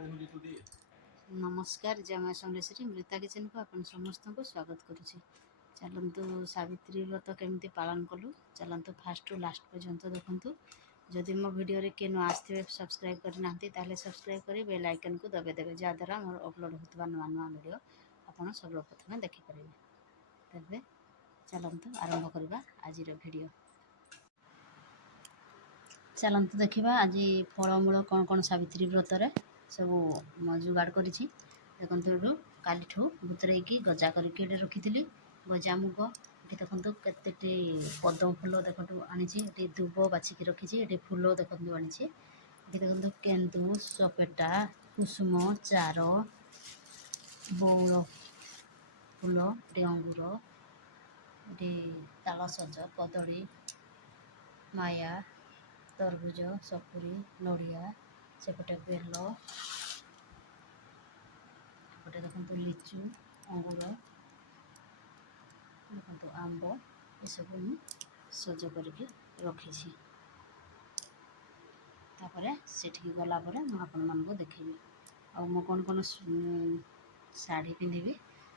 नमस्कार जमा समलेश्वरी मृता किचन को आपण समस्त को स्वागत करुच्ची। चलतु सावित्री व्रत केमती पालन कलु चलतु फास्ट टू लास्ट पर्यंत देखु। जदि मो वीडियो रे के न आसते सब्सक्राइब करना ताले सब्सक्राइब करी बेल आइकन को दबाइदेवे जहाँद्वारा मोर अपलोड होता नुआ नुआ वीडियो आपड़ सर्वप्रथम देखिपारे। तेरे चलतु आरंभ करवा आज वीडियो। चलतु देखा आज फलमूल कौन कौन सावित्री व्रत सब जुगाड़ कर देखु। काली बुतरईकी गजा करके रखी गजा मुग ये देखो केते पदम फूल देखो आनी दुब बाछिकी रखी ये फूल देखो आनी देखो केन्दु सपेटा कुसुम चार बौल फूल अंगूर ये तालसज कदली माया तरबुज सपुरी नड़िया सेपटे बेल गोटे देखो लिचु अंगूर देखो आंब ये सब सज करके रखी सेठी गलापर मुझे देखेबी आ कौन कौन शाढ़ी पिंधि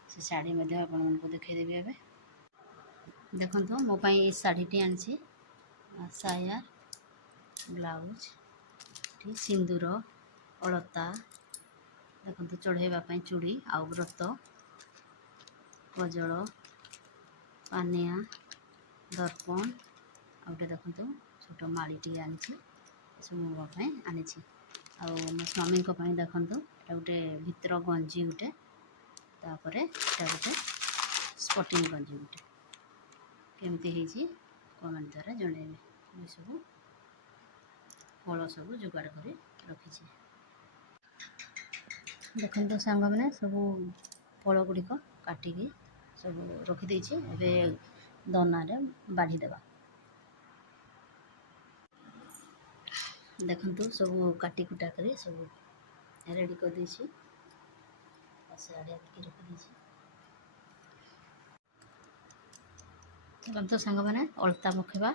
से शाढ़ी आपको देखईदेवी। एवं देखो मोपाई ये शाढ़ीटी आनी साया ब्लाउज सिंदूर अलता देखो चढ़ाई चूड़ी आउ व्रत कजल पानिया दर्पण आउटे देखो छोट माड़ीटी आनी सब मोपाई आनी मो स्वामी देखो यहाँ गोटे भितर गंजी गोटे तापर गोटे स्पटिंग गंजी गोटे केमती कमेंट द्वारा जनइबे। सब फल सब जुगाड़ कर रखी देखो सांग मैंने सब फल गुड़िक काटिकी सब रखीदे दना बाढ़ी देवा। देखु सब काटी कुटा कर सब रेडी कर रखी चलते सांग मैंने अलता पकेबा।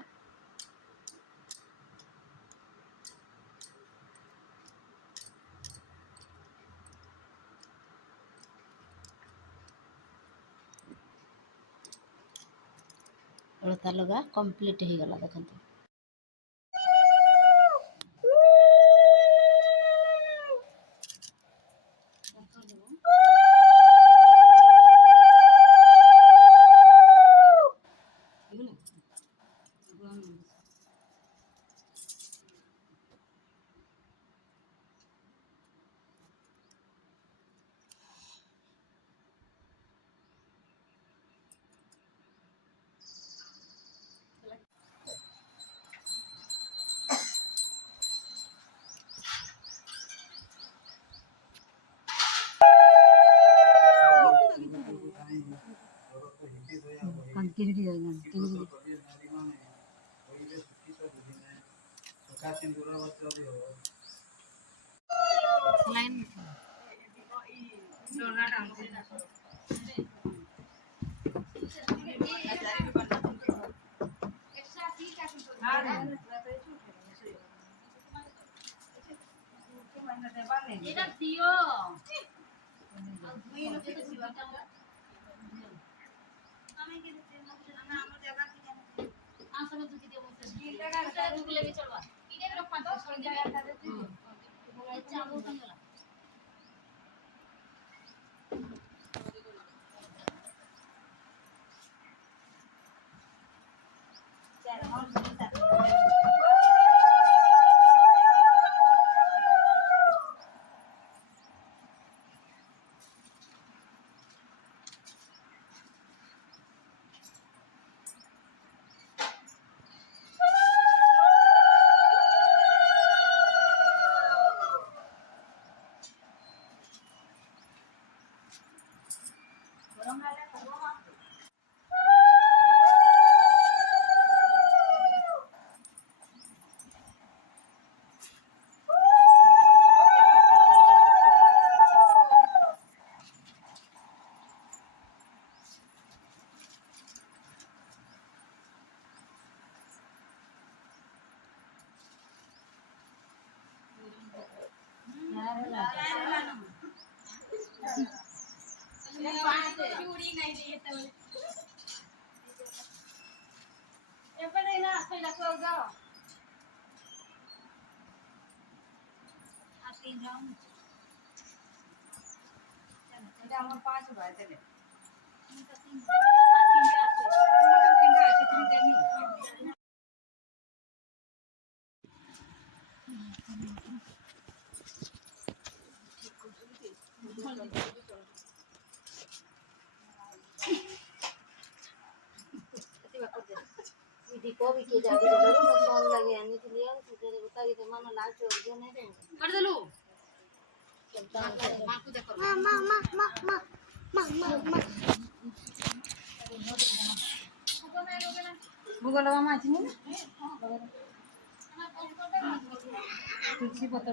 अलता लगा कंप्लीट हो गला देखो दीपो भी के जाबी रे मैं फोन लगे आने के लिए तुझे बता के मानो लाल चोर जो नहीं दे कर दलू मां को देखो मां भूगोल मामा अछि ने तुलसी पत्ता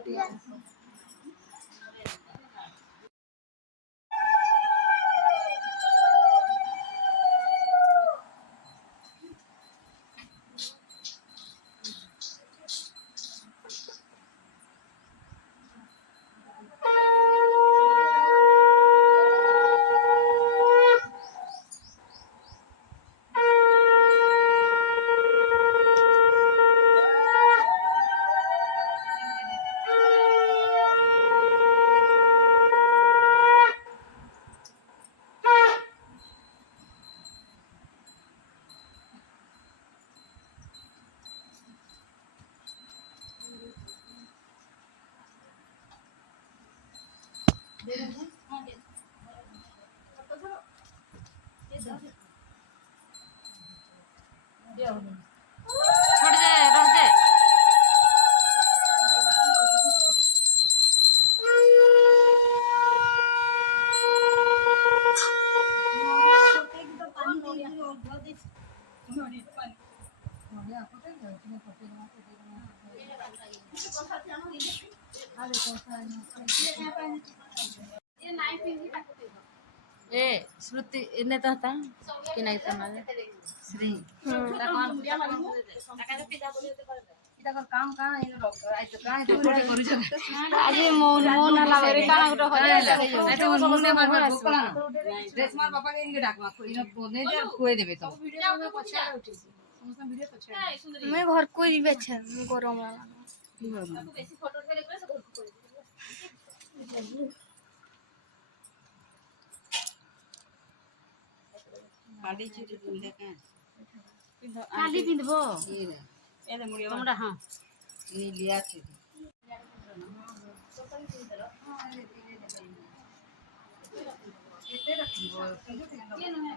छोड़ दे रह दे ए श्रुति इने तो था कि नहीं तो मारे श्री काम का ये डॉक्टर आई तो का तो करू छ आज मौन मौन लागरे का गुटो हो ए तो मुने मार मार बोकला ड्रेस मार पापा के इनके डाकमा इनो बोने दे कोई देबे तो वीडियो में पछा उठी समस्त वीडियो पछा मैं घर कोई दिबे छ मैं गरम लागा की गरम बेसी फोटो के लेके से घर को कोई पाड़ी चीज बुंदे का काली पिंधबो ये रे एले मुड़िया हमरा हां नी लिया छी एते रखबो के न है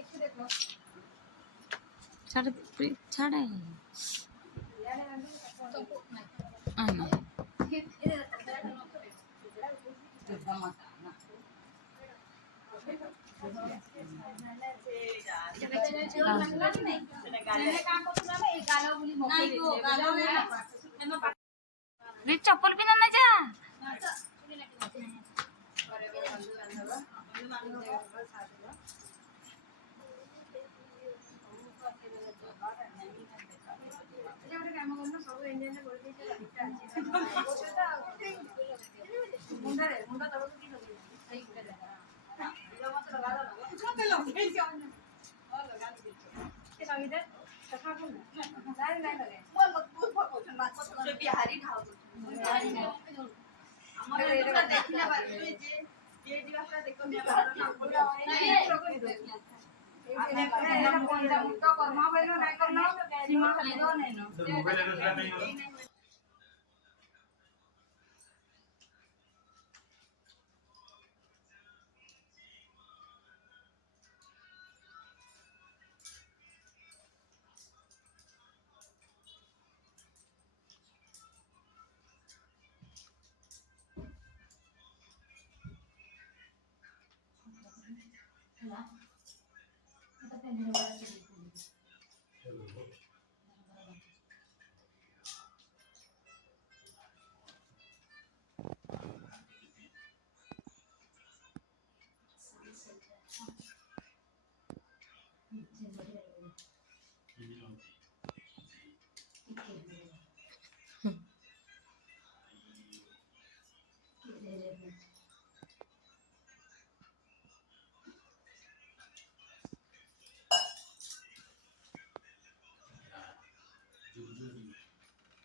देखो छाड़ छाड़ है चप्पल भी ना जा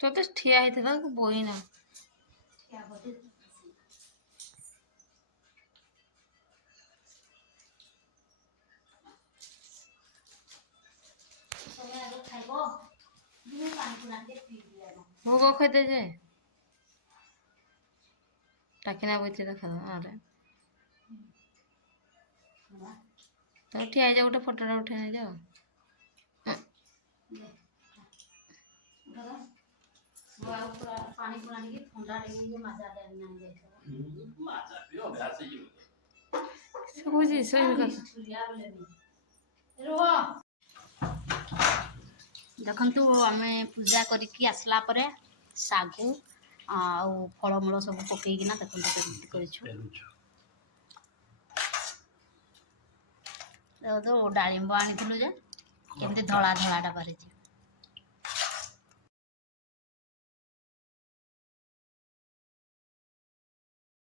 तो ठिया होता बोई ना भोग खेते जे टाकिना बोते देखा अरे तो ठिया जा गोटे फटोटा उठे नहीं जाओ पानी पुरा थंडा मजा देखु आम पूजा करके आसला परे सागु आउ फलमूल सब पकईकिना देखो कर डालिंब आनी जे केमती धला धलाटा बाहरी